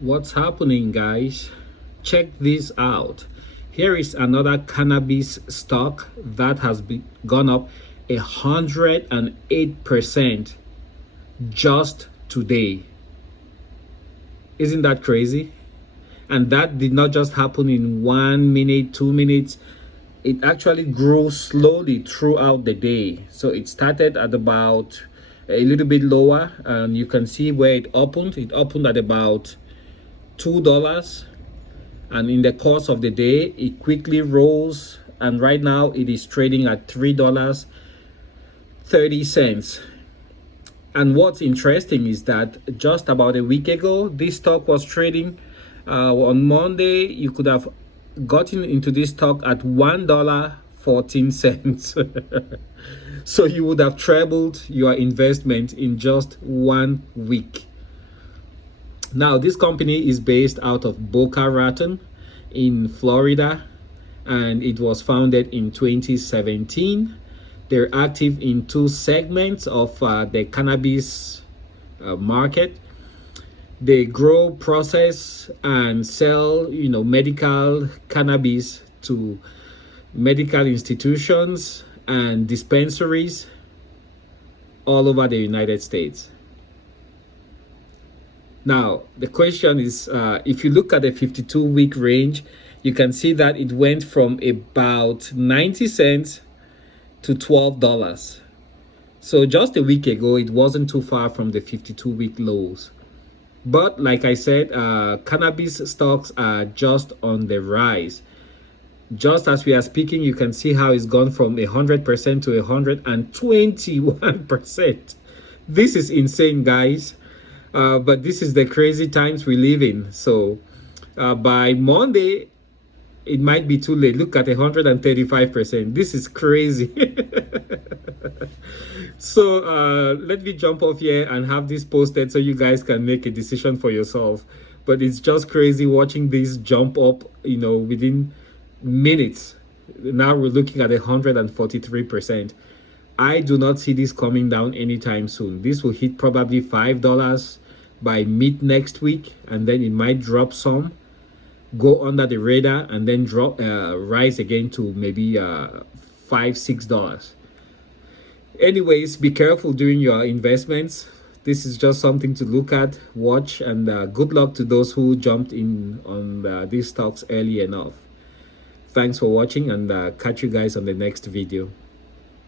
What's happening, guys? Check this out. Here is another cannabis stock that has gone up 108% just today. Isn't that crazy? And that did not just happen in 1 minute, 2 minutes. It actually grew slowly throughout the day. So it started at about a little bit lower, and you can see where it opened. It opened at about $2, and in the course of the day it quickly rose, and right now it is trading at $3.30. And what's interesting is that just about a week ago this stock was trading on Monday. You could have gotten into this stock at $1.14. So you would have trebled your investment in just 1 week. Now, this company is based out of Boca Raton in Florida, and it was founded in 2017. They're active in two segments of the cannabis market. They grow, process, and sell, medical cannabis to medical institutions and dispensaries all over the United States. Now, the question is, if you look at the 52-week range, you can see that it went from about 90 cents to $12. So just a week ago, it wasn't too far from the 52-week lows. But like I said, cannabis stocks are just on the rise. Just as we are speaking, you can see how it's gone from 100% to 121%. This is insane, guys. But this is the crazy times we live in. So by Monday, it might be too late. Look at 135%. This is crazy. So let me jump off here and have this posted so you guys can make a decision for yourself. But it's just crazy watching this jump up, within minutes. Now we're looking at 143%. I do not see this coming down anytime soon. This will hit probably $5 by mid next week, and then it might drop some, go under the radar, and then rise again to maybe $5-6. Anyways, be careful doing your investments. This is just something to look at, watch, and good luck to those who jumped in on these stocks early enough. Thanks for watching, and catch you guys on the next video.